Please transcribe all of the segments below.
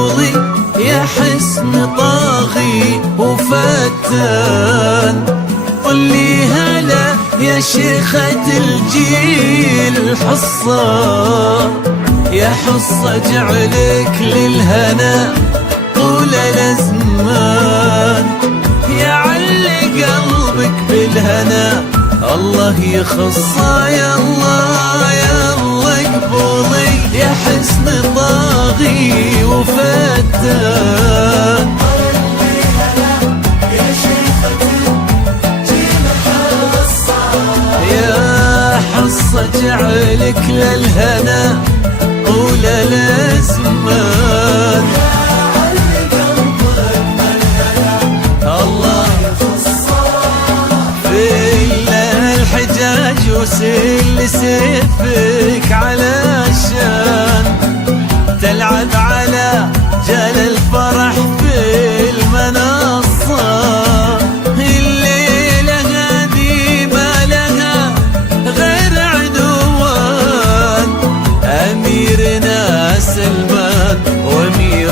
اقبلي يا حسن طاغي وفتان. قلي هلا يا شيخة الجيل حصة، يا حصة جعلك للهنا طول الازمان. يا علي قلبك بالهنا الله يخصه، يا الله يا الله اقبلي يا حسن طاغي وفتان. حصة جعلك للهنا طول الازمان. الله في الحجاج وسل سيفك علشان تلعب على جال الفرح في المنصة. سلمان وامير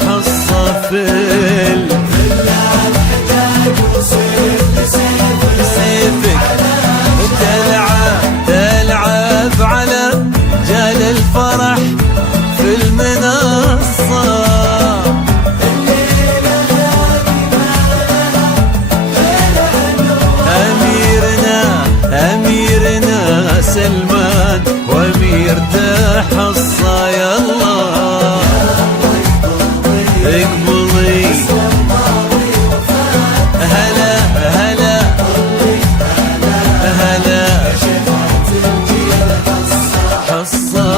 تحصفل سيفك تلعب على جال الفرح في المنصة. أميرنا سلمان وامير تحصى، يا الله اقبلي هلا هلا هلا حصى.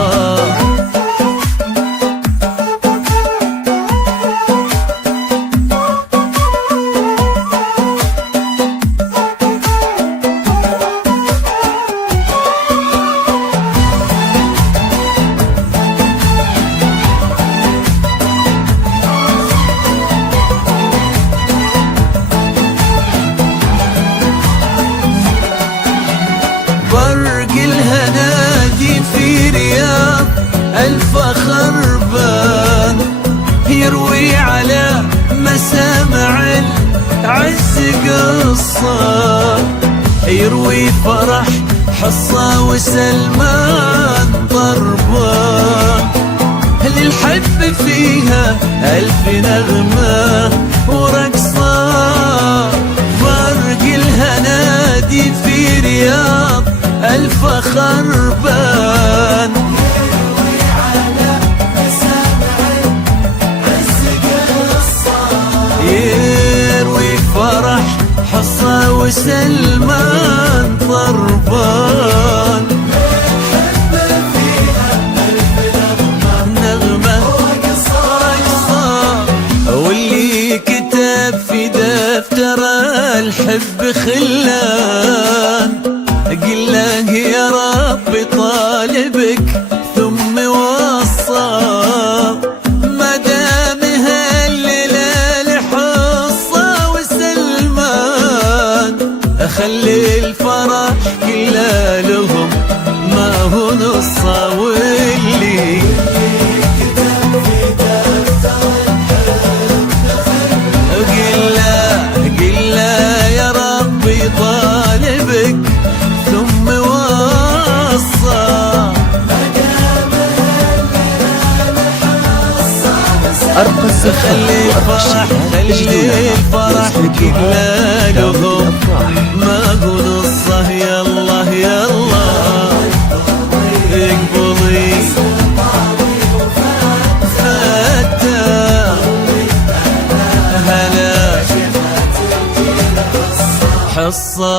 برق الهنادي في رياض الفخر بان، يروي على مسامع العز قصة. يروي فرح حصة وسلمان ضربان، للحب فيها ألف نغمة ورقصة. برق الهنادي في رياض الفخر بان، يروي على مسامع العز قصة. يروي فرح حصة وسلمان ضربان، الحب فيها ألف نغمة ورقصة. واللي كتب في دفتر الحب خلان، قل له يا رب طالبك ثم وصى. ما دام هالليلة لحصة وسلمان، خلي الفرح كله لهم ما هو نصة. واللي قل له يا ربي طالبك ثم وصى. أرقى الزفاف خلي الفرح كله لهم ما هو نصه. يا الله يا الله اقبلي فتان هلا حصة.